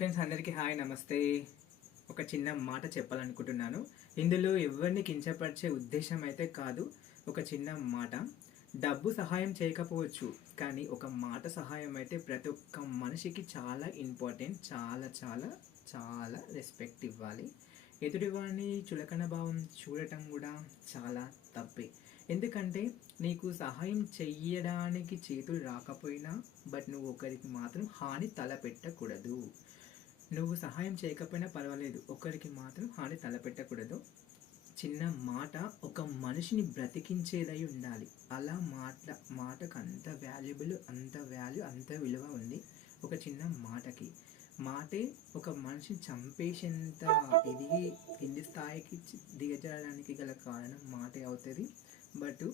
Friends అందరికీ hi నమస్తే. ఒక చిన్న మాట చెప్పాలనుకుంటున్నాను. ఇందులో ఎవరిని కించపరిచే ఉద్దేశం అయితే కాదు ఒక చిన్న మాట. డబ్బు సహాయం చేయకపోవచ్చు కానీ ఒక మాట సహాయం అయితే ప్రతి ఒక్క మనిషికి చాలా ఇంపార్టెంట్ చాలా చాలా చాలా రెస్పెక్ట్ ఇవ్వాలి. ఎదుటివాడిని చులకన భావం చూడటం కూడా చాలా తప్పే. ఎందుకంటే నీకు సహాయం చెయ్యడానికి చేతులు రాకపోయినా బట్ నువ్వు ఒకరికి మాత్రం హాని తలపెట్టకూడదు. నువ్వు సహాయం చేయకపోయినా పర్వాలేదు. ఒకరికి మాత్రం హాని తలపెట్టకూడదు. చిన్న మాట ఒక మనిషిని బ్రతికించేదై ఉండాలి. అలా మాట మాటకు అంత వాల్యుబుల్ అంత వాల్యూ అంత విలువ ఉంది ఒక చిన్న మాటకి. మాటే ఒక మనిషిని చంపేసేంత ఎదిగి కింది స్థాయికి దిగజారడానికి గల కారణం మాటే అవుతుంది. బట్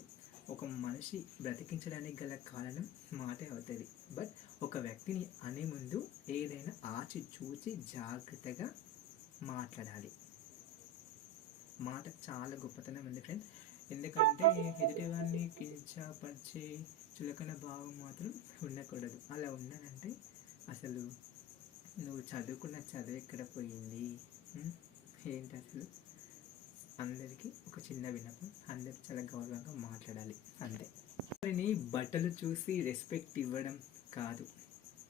ఒక మనిషి బ్రతికించడానికి గల కారణం మాటే అవుతుంది. బట్ ఒక వ్యక్తిని అనే ముందు ఏదైనా చూచి జాగ్రత్తగా మాట్లాడాలి. మాట చాలా గొప్పతనం ఉంది ఫ్రెండ్స్ ఎందుకంటే ఎదుటివాడిని కించపరిచే చులకన భావం మాత్రం ఉండకూడదు. అలా ఉన్నానంటే అసలు నువ్వు చదువుకున్న చదువు ఎక్కడ పోయింది? ఏంటి అసలు? అందరికీ ఒక చిన్న విన్నపం. అందరు చాలా గౌరవంగా మాట్లాడాలి. అంతే. వారిని బట్టలు చూసి రెస్పెక్ట్ ఇవ్వడం కాదు.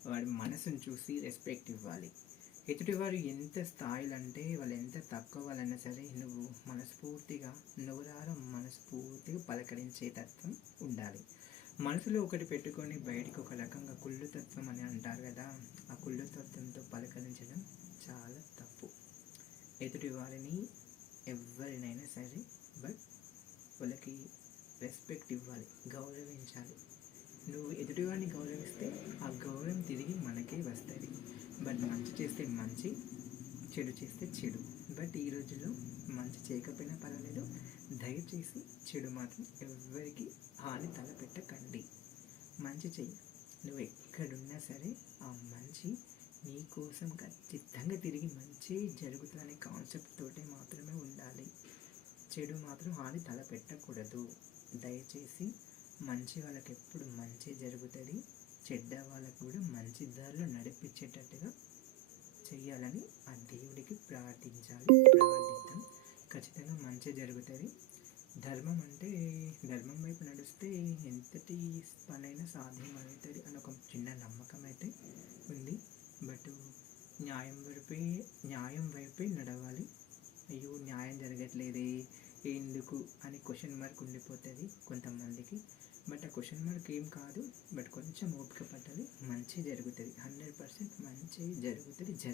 వాడి మనసును చూసి రెస్పెక్ట్ ఇవ్వాలి. ఎదుటివారు ఎంత స్థాయిలు అంటే వాళ్ళు ఎంత తక్కువ వాళ్ళైనా సరే నువ్వు మనస్ఫూర్తిగా నోరార మనస్ఫూర్తిగా పలకరించే తత్వం ఉండాలి. మనసులో ఒకటి పెట్టుకొని బయటకు ఒక రకంగా కుళ్ళు తత్వం అని అంటారు కదా ఆ కుళ్ళు తత్వంతో పలకరించడం చాలా తప్పు. ఎదుటి వారిని ఎవరినైనా సరే బట్ వాళ్ళకి రెస్పెక్ట్ ఇవ్వాలి గౌరవించాలి నువ్వు ఎదుటివాడిని గౌరవిస్తే ఆ గౌరవం తిరిగి మనకే వస్తుంది. బట్ మంచి చేస్తే మంచి చెడు చేస్తే చెడు. బట్ ఈ రోజుల్లో మంచి చేయకపోయినా పర్వాలేదు. దయచేసి చెడు మాత్రం ఎవరికి హాని తలపెట్టకండి. మంచి చెయ్యి. నువ్వు ఎక్కడున్నా సరే ఆ మంచి నీ కోసం ఖచ్చితంగా తిరిగి మంచి జరుగుతుందనే కాన్సెప్ట్ తోటే మాత్రమే ఉండాలి. చెడు మాత్రం హాని తలపెట్టకూడదు. దయచేసి మంచి వాళ్ళకి ఎప్పుడు మంచి జరుగుతుంది చెడ్డ వాళ్ళకు కూడా మంచి దారిలో నడిపించేటట్టుగా చెయ్యాలని ఆ దేవుడికి ప్రార్థించాలి ప్రార్థిద్దాం. ఖచ్చితంగా మంచి జరుగుతుంది. ధర్మం అంటే ధర్మం వైపు నడిస్తే ఎంతటి పనైనా సాధ్యం అవుతుంది అని ఒక చిన్న నమ్మకం అయితే ఉంది. బట్ న్యాయం వైపే న్యాయం వైపే నడవాలి. అయ్యో న్యాయం జరగట్లేదే. ఎందుకు అని క్వశ్చన్ మార్క్ ఉండిపోతుంది కొంతమందికి. బట్ ఆ క్వశ్చన్ మార్క్ ఏం కాదు బట్ కొంచెం ఓపిక పట్టాలి మంచి జరుగుతుంది. హండ్రెడ్ పర్సెంట్ మంచి జరుగుతుంది జర